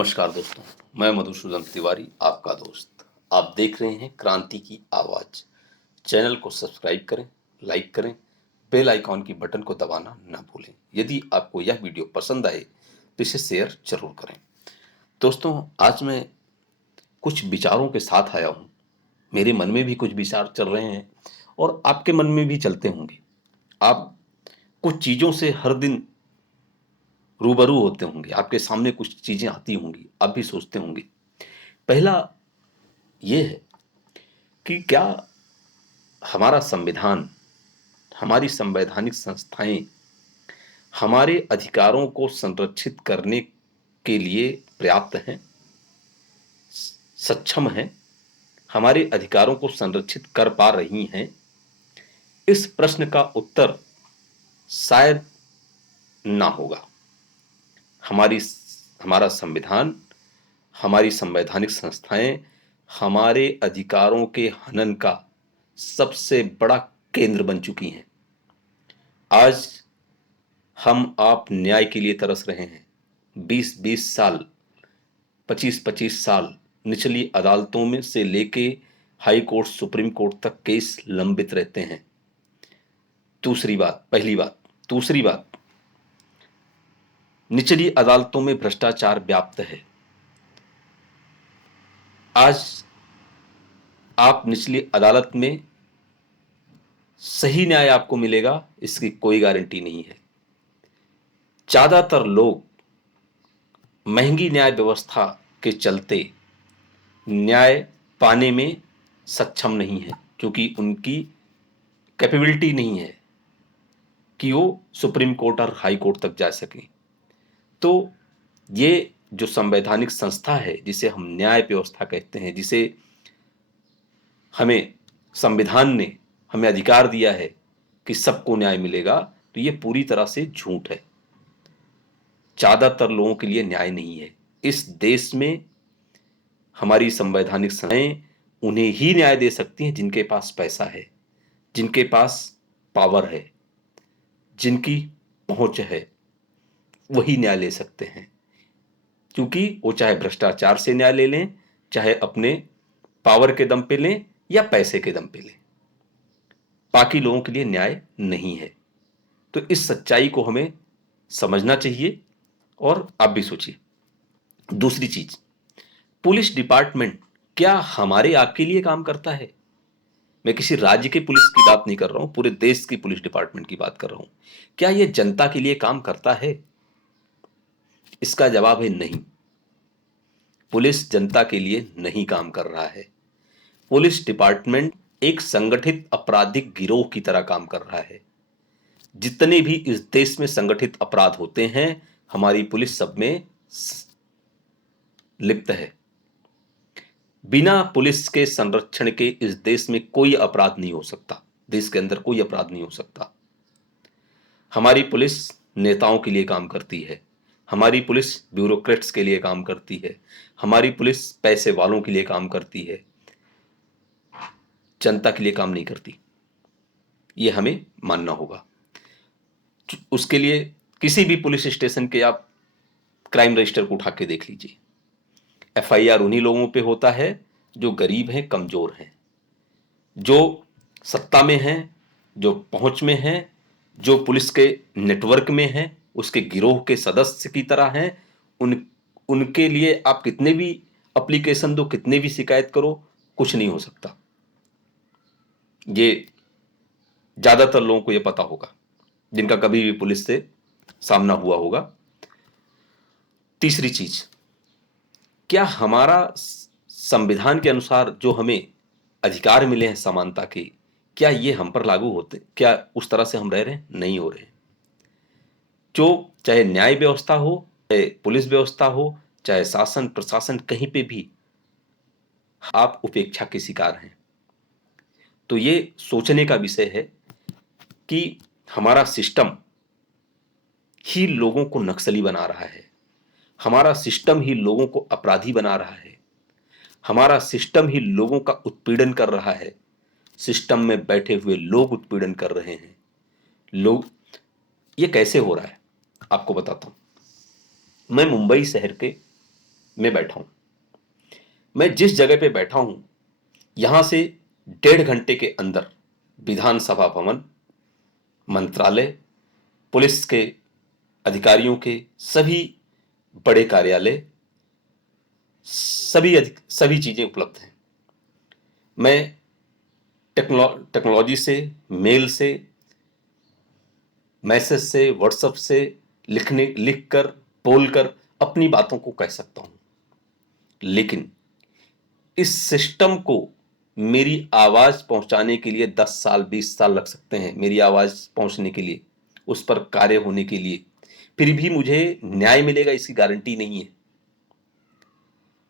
नमस्कार दोस्तों, मैं मधुसूदन तिवारी आपका दोस्त। आप देख रहे हैं क्रांति की आवाज़। चैनल को सब्सक्राइब करें, लाइक करें, बेल आइकॉन की बटन को दबाना ना भूलें। यदि आपको यह वीडियो पसंद आए तो इसे शेयर जरूर करें। दोस्तों, आज मैं कुछ विचारों के साथ आया हूँ। मेरे मन में भी कुछ विचार चल रहे हैं और आपके मन में भी चलते होंगे। आप कुछ चीज़ों से हर दिन रूबरू होते होंगे, आपके सामने कुछ चीज़ें आती होंगी, आप भी सोचते होंगे। पहला ये है कि क्या हमारा संविधान, हमारी संवैधानिक संस्थाएं हमारे अधिकारों को संरक्षित करने के लिए पर्याप्त हैं, सक्षम हैं, हमारे अधिकारों को संरक्षित कर पा रही हैं? इस प्रश्न का उत्तर शायद ना होगा। हमारी हमारा संविधान, हमारी संवैधानिक संस्थाएं हमारे अधिकारों के हनन का सबसे बड़ा केंद्र बन चुकी हैं। आज हम आप न्याय के लिए तरस रहे हैं। 20-20 साल, 25-25 साल निचली अदालतों में से लेके हाई कोर्ट, सुप्रीम कोर्ट तक केस लंबित रहते हैं। पहली बात। दूसरी बात, निचली अदालतों में भ्रष्टाचार व्याप्त है। आज आप निचली अदालत में सही न्याय आपको मिलेगा, इसकी कोई गारंटी नहीं है। ज्यादातर लोग महंगी न्याय व्यवस्था के चलते न्याय पाने में सक्षम नहीं है, क्योंकि उनकी कैपेबिलिटी नहीं है कि वो सुप्रीम कोर्ट और हाई कोर्ट तक जा सकें। तो ये जो संवैधानिक संस्था है, जिसे हम न्याय व्यवस्था कहते हैं, जिसे हमें संविधान ने हमें अधिकार दिया है कि सबको न्याय मिलेगा, तो ये पूरी तरह से झूठ है। ज्यादातर लोगों के लिए न्याय नहीं है। इस देश में हमारी संवैधानिक संस्थाएं उन्हें ही न्याय दे सकती हैं जिनके पास पैसा है, जिनके पास पावर है, जिनकी पहुंच है, वही न्याय ले सकते हैं। क्योंकि वो चाहे भ्रष्टाचार से न्याय ले लें, चाहे अपने पावर के दम पे लें या पैसे के दम पे लें, बाकी लोगों के लिए न्याय नहीं है। तो इस सच्चाई को हमें समझना चाहिए और आप भी सोचिए। दूसरी चीज, पुलिस डिपार्टमेंट क्या हमारे आपके लिए काम करता है? मैं किसी राज्य के पुलिस की बात नहीं कर रहा हूं, पूरे देश की पुलिस डिपार्टमेंट की बात कर रहा हूं। क्या यह जनता के लिए काम करता है? इसका जवाब है नहीं। पुलिस जनता के लिए नहीं काम कर रहा है। पुलिस डिपार्टमेंट एक संगठित आपराधिक गिरोह की तरह काम कर रहा है। जितने भी इस देश में संगठित अपराध होते हैं, हमारी पुलिस सब में लिप्त है। बिना पुलिस के संरक्षण के इस देश में कोई अपराध नहीं हो सकता। देश के अंदर कोई अपराध नहीं हो सकता। हमारी पुलिस नेताओं के लिए काम करती है, हमारी पुलिस ब्यूरोक्रेट्स के लिए काम करती है, हमारी पुलिस पैसे वालों के लिए काम करती है, जनता के लिए काम नहीं करती। ये हमें मानना होगा। उसके लिए किसी भी पुलिस स्टेशन के आप क्राइम रजिस्टर को उठा के देख लीजिए। एफआईआर उन्हीं लोगों पे होता है जो गरीब हैं, कमजोर हैं, जो सत्ता में हैं, जो पहुंच में हैं, जो पुलिस के नेटवर्क में हैं, उसके गिरोह के सदस्य की तरह हैं। उनके लिए आप कितने भी एप्लीकेशन दो, कितने भी शिकायत करो, कुछ नहीं हो सकता। ये ज्यादातर लोगों को यह पता होगा जिनका कभी भी पुलिस से सामना हुआ होगा। तीसरी चीज, क्या हमारा संविधान के अनुसार जो हमें अधिकार मिले हैं समानता के, क्या ये हम पर लागू होते? क्या उस तरह से हम रह रहे हैं? नहीं हो रहे हैं। जो चाहे न्याय व्यवस्था हो, चाहे पुलिस व्यवस्था हो, चाहे शासन प्रशासन, कहीं पे भी आप उपेक्षा के शिकार हैं। तो ये सोचने का विषय है कि हमारा सिस्टम ही लोगों को नक्सली बना रहा है, हमारा सिस्टम ही लोगों को अपराधी बना रहा है, हमारा सिस्टम ही लोगों का उत्पीड़न कर रहा है। सिस्टम में बैठे हुए लोग उत्पीड़न कर रहे हैं। लोग, ये कैसे हो रहा है आपको बताता हूं। मैं मुंबई शहर के में बैठा हूं। मैं जिस जगह पे बैठा हूं, यहां से 1.5 घंटे के अंदर विधानसभा भवन, मंत्रालय, पुलिस के अधिकारियों के सभी बड़े कार्यालय, सभी चीजें उपलब्ध हैं। मैं टेक्नोलॉजी से, मेल से, मैसेज से, व्हाट्सएप से लिखकर, बोलकर अपनी बातों को कह सकता हूं। लेकिन इस सिस्टम को मेरी आवाज पहुंचाने के लिए 10 साल, 20 साल लग सकते हैं, मेरी आवाज पहुंचने के लिए, उस पर कार्य होने के लिए। फिर भी मुझे न्याय मिलेगा इसकी गारंटी नहीं है।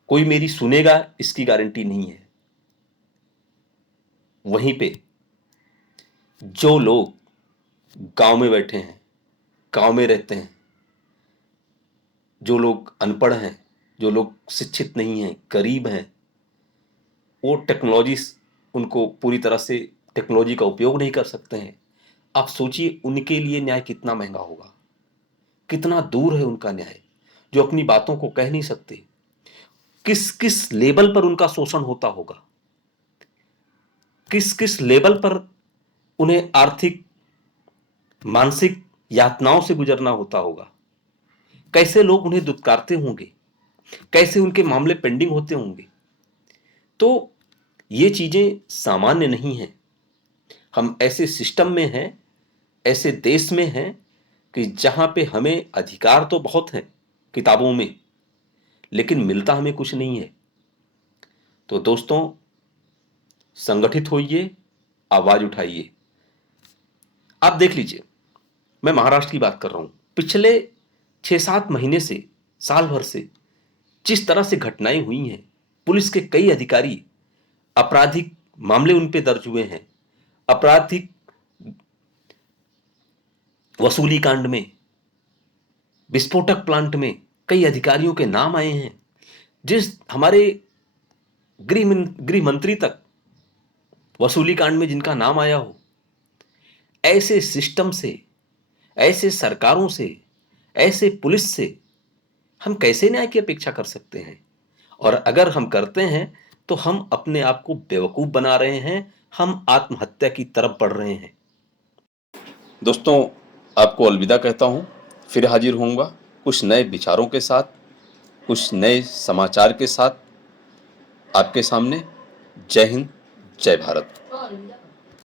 कोई मेरी सुनेगा इसकी गारंटी नहीं है। वहीं पे जो लोग गांव में बैठे हैं, गांव में रहते हैं, जो लोग अनपढ़ हैं, जो लोग शिक्षित नहीं हैं, गरीब हैं, वो टेक्नोलॉजी, उनको पूरी तरह से टेक्नोलॉजी का उपयोग नहीं कर सकते हैं। आप सोचिए उनके लिए न्याय कितना महंगा होगा, कितना दूर है उनका न्याय, जो अपनी बातों को कह नहीं सकते। किस किस लेवल पर उनका शोषण होता होगा, किस किस लेवल पर उन्हें आर्थिक, मानसिक यातनाओं से गुजरना होता होगा, कैसे लोग उन्हें दुत्कारते होंगे, कैसे उनके मामले पेंडिंग होते होंगे। तो ये चीजें सामान्य नहीं हैं। हम ऐसे सिस्टम में हैं, ऐसे देश में हैं कि जहां पे हमें अधिकार तो बहुत हैं किताबों में, लेकिन मिलता हमें कुछ नहीं है। तो दोस्तों, संगठित होइए, आवाज उठाइए। आप देख लीजिए, मैं महाराष्ट्र की बात कर रहा हूं। पिछले 6-7 महीने से, साल भर से जिस तरह से घटनाएं हुई हैं, पुलिस के कई अधिकारी, आपराधिक मामले उन पे दर्ज हुए हैं, आपराधिक वसूली कांड में, विस्फोटक प्लांट में कई अधिकारियों के नाम आए हैं। जिस हमारे गृह मंत्री तक वसूली कांड में जिनका नाम आया हो, ऐसे सिस्टम से, ऐसे सरकारों से, ऐसे पुलिस से हम कैसे न्याय की अपेक्षा कर सकते हैं? और अगर हम करते हैं तो हम अपने आप को बेवकूफ बना रहे हैं, हम आत्महत्या की तरफ बढ़ रहे हैं। दोस्तों, आपको अलविदा कहता हूं। फिर हाजिर होऊंगा कुछ नए विचारों के साथ, कुछ नए समाचार के साथ आपके सामने। जय हिंद, जय भारत।